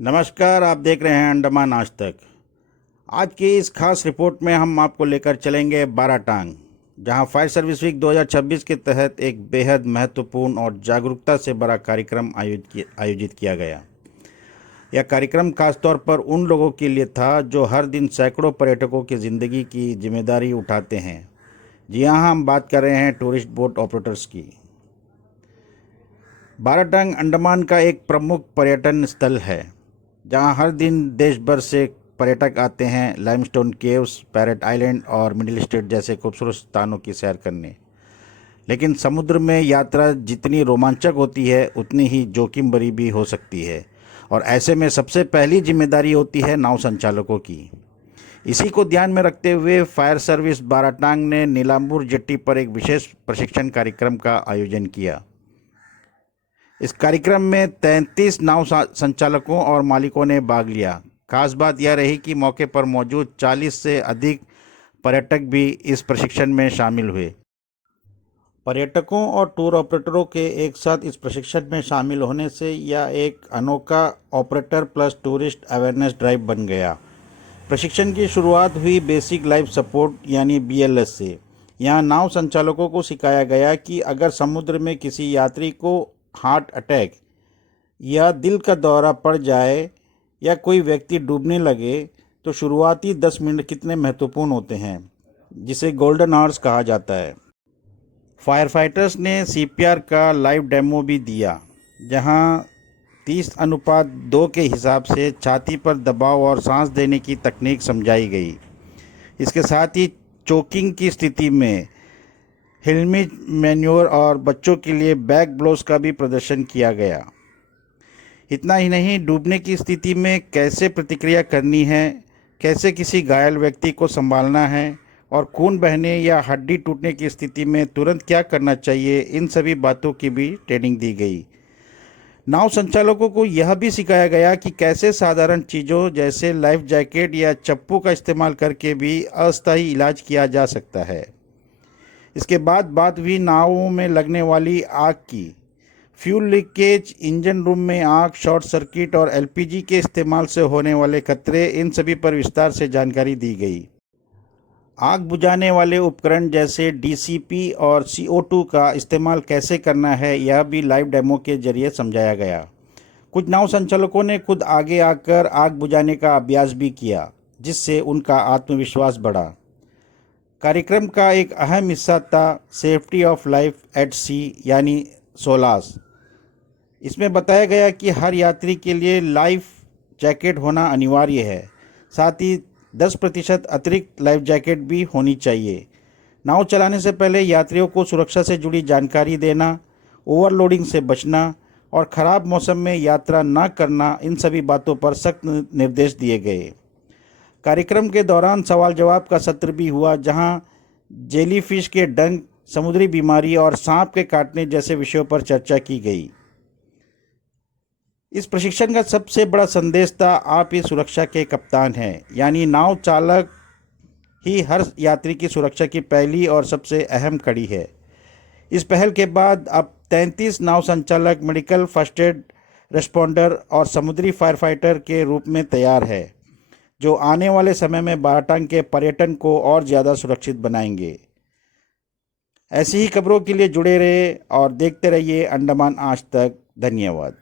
नमस्कार, आप देख रहे हैं अंडमान आज तक। आज की इस खास रिपोर्ट में हम आपको लेकर चलेंगे बाराटांग, जहां फायर सर्विस वीक 2026 के तहत एक बेहद महत्वपूर्ण और जागरूकता से बड़ा कार्यक्रम आयोजित किया गया। यह कार्यक्रम खासतौर पर उन लोगों के लिए था जो हर दिन सैकड़ों पर्यटकों की ज़िंदगी की जिम्मेदारी उठाते हैं। जी हाँ, हम बात कर रहे हैं टूरिस्ट बोट ऑपरेटर्स की। बाराटांग अंडमान का एक प्रमुख पर्यटन स्थल है, जहां हर दिन देश भर से पर्यटक आते हैं लाइमस्टोन केव्स, पैरेट आइलैंड और मिडिल स्टेट जैसे खूबसूरत स्थानों की सैर करने। लेकिन समुद्र में यात्रा जितनी रोमांचक होती है उतनी ही जोखिम भरी भी हो सकती है, और ऐसे में सबसे पहली जिम्मेदारी होती है नाव संचालकों की। इसी को ध्यान में रखते हुए फायर सर्विस बाराटांग ने नीलांबूर जेट्टी पर एक विशेष प्रशिक्षण कार्यक्रम का आयोजन किया। इस कार्यक्रम में 33 नाव संचालकों और मालिकों ने भाग लिया। खास बात यह रही कि मौके पर मौजूद 40 से अधिक पर्यटक भी इस प्रशिक्षण में शामिल हुए। पर्यटकों और टूर ऑपरेटरों के एक साथ इस प्रशिक्षण में शामिल होने से यह एक अनोखा operator plus tourist awareness drive बन गया। प्रशिक्षण की शुरुआत हुई बेसिक लाइफ सपोर्ट यानी BLS से। यहाँ नाव संचालकों को सिखाया गया कि अगर समुद्र में किसी यात्री को हार्ट अटैक या दिल का दौरा पड़ जाए या कोई व्यक्ति डूबने लगे तो शुरुआती 10 मिनट कितने महत्वपूर्ण होते हैं, जिसे गोल्डन आवर्स कहा जाता है। फायर फाइटर्स ने CPR का लाइव डेमो भी दिया, जहां 30:2 के हिसाब से छाती पर दबाव और सांस देने की तकनीक समझाई गई। इसके साथ ही चोकिंग की स्थिति में हेलमेट मैन्योर और बच्चों के लिए बैक ब्लोस का भी प्रदर्शन किया गया। इतना ही नहीं, डूबने की स्थिति में कैसे प्रतिक्रिया करनी है, कैसे किसी घायल व्यक्ति को संभालना है और खून बहने या हड्डी टूटने की स्थिति में तुरंत क्या करना चाहिए, इन सभी बातों की भी ट्रेनिंग दी गई। नाव संचालकों को यह भी सिखाया गया कि कैसे साधारण चीज़ों जैसे लाइफ जैकेट या चप्पू का इस्तेमाल करके भी अस्थायी इलाज किया जा सकता है। इसके बाद बात हुई नावों में लगने वाली आग की। फ्यूल लीकेज, इंजन रूम में आग, शॉर्ट सर्किट और LPG के इस्तेमाल से होने वाले खतरे, इन सभी पर विस्तार से जानकारी दी गई। आग बुझाने वाले उपकरण जैसे DCP और CO2 का इस्तेमाल कैसे करना है, यह भी लाइव डेमो के जरिए समझाया गया। कुछ नाव संचालकों ने खुद आगे आकर आग बुझाने का अभ्यास भी किया, जिससे उनका आत्मविश्वास बढ़ा। कार्यक्रम का एक अहम हिस्सा था सेफ्टी ऑफ लाइफ एट सी यानी SOLAS। इसमें बताया गया कि हर यात्री के लिए लाइफ जैकेट होना अनिवार्य है, साथ ही 10% अतिरिक्त लाइफ जैकेट भी होनी चाहिए। नाव चलाने से पहले यात्रियों को सुरक्षा से जुड़ी जानकारी देना, ओवरलोडिंग से बचना और ख़राब मौसम में यात्रा न करना, इन सभी बातों पर सख्त निर्देश दिए गए। कार्यक्रम के दौरान सवाल जवाब का सत्र भी हुआ, जहां जेलीफिश के डंक, समुद्री बीमारी और सांप के काटने जैसे विषयों पर चर्चा की गई। इस प्रशिक्षण का सबसे बड़ा संदेश था, आप ही सुरक्षा के कप्तान हैं, यानी नाव चालक ही हर यात्री की सुरक्षा की पहली और सबसे अहम कड़ी है। इस पहल के बाद अब 33 नाव संचालक मेडिकल, फर्स्ट एड रेस्पॉन्डर और समुद्री फायर फाइटर के रूप में तैयार है, जो आने वाले समय में बाराटांग के पर्यटन को और ज़्यादा सुरक्षित बनाएंगे। ऐसी ही खबरों के लिए जुड़े रहे और देखते रहिए अंडमान आज तक। धन्यवाद।